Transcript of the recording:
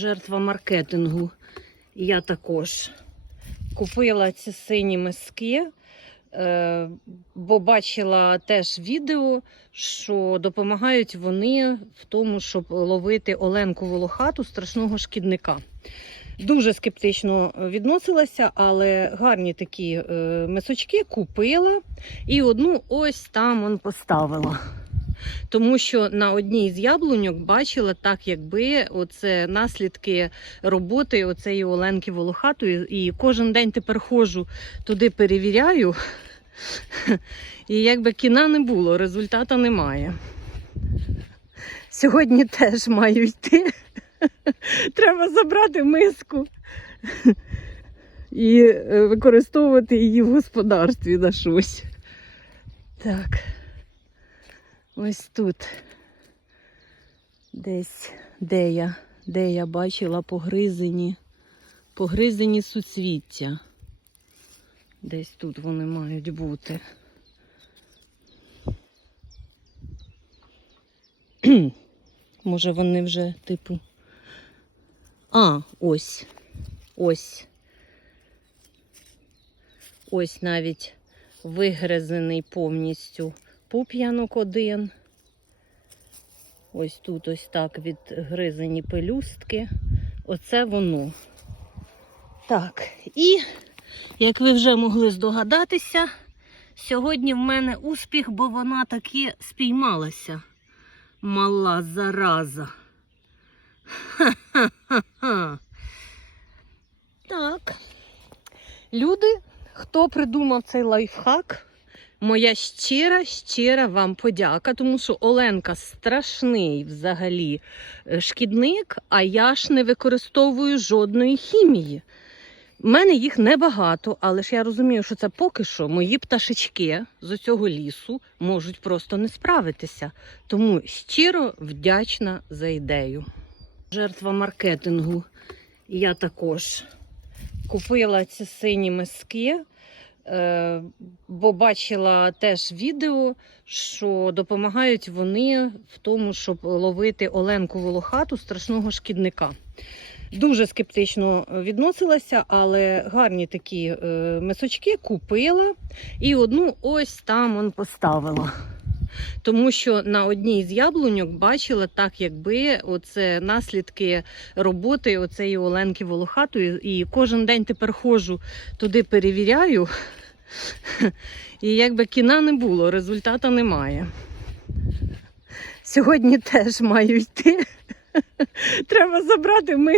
Жертва маркетингу. Я також купила ці сині миски, е, бо бачила теж відео, що допомагають вони в тому, щоб ловити Оленку волохату страшного шкідника. Дуже скептично відносилася, але гарні такі е, мисочки купила і одну ось там он поставила. Тому що на одній з яблуньок бачила так, якби оце наслідки роботи оцеї Оленки Волохатої. І кожен день тепер ходжу туди перевіряю. І якби кіна не було, результата немає. Сьогодні теж маю йти. Треба забрати миску і е, використовувати її в господарстві на щось. Так. Ось тут. Десь, де я, де я бачила погризені, погризені суцвіття. Десь тут вони мають бути. Може вони вже, типу. А, ось. Ось. Ось навіть вигризений повністю пуп'янок один. Ось тут ось так відгризані пелюстки. Оце воно. Так, і, як ви вже могли здогадатися, сьогодні в мене успіх, бо вона таки спіймалася. Мала зараза. Ха-ха-ха-ха. Так. Люди, хто придумав цей лайфхак, моя щира, щира вам подяка, тому що Оленка страшний взагалі е, шкідник, а я ж не використовую жодної хімії. У мене їх небагато, але ж я розумію, що це поки що мої пташечки з цього лісу можуть просто не справитися. Тому щиро вдячна за ідею. Жертва маркетингу. Я також купила ці сині миски, бо бачила теж відео, що допомагають вони в тому, щоб ловити Оленку волохату страшного шкідника. Дуже скептично відносилася, але гарні такі е, мисочки купила і одну ось там он поставила. Тому що на одній з яблуньок бачила так, якби оце наслідки роботи оцеї Оленки Волохатої. І кожен день тепер ходжу туди перевіряю. І якби кіна не було, результата немає. Сьогодні теж маю йти. Треба забрати ми.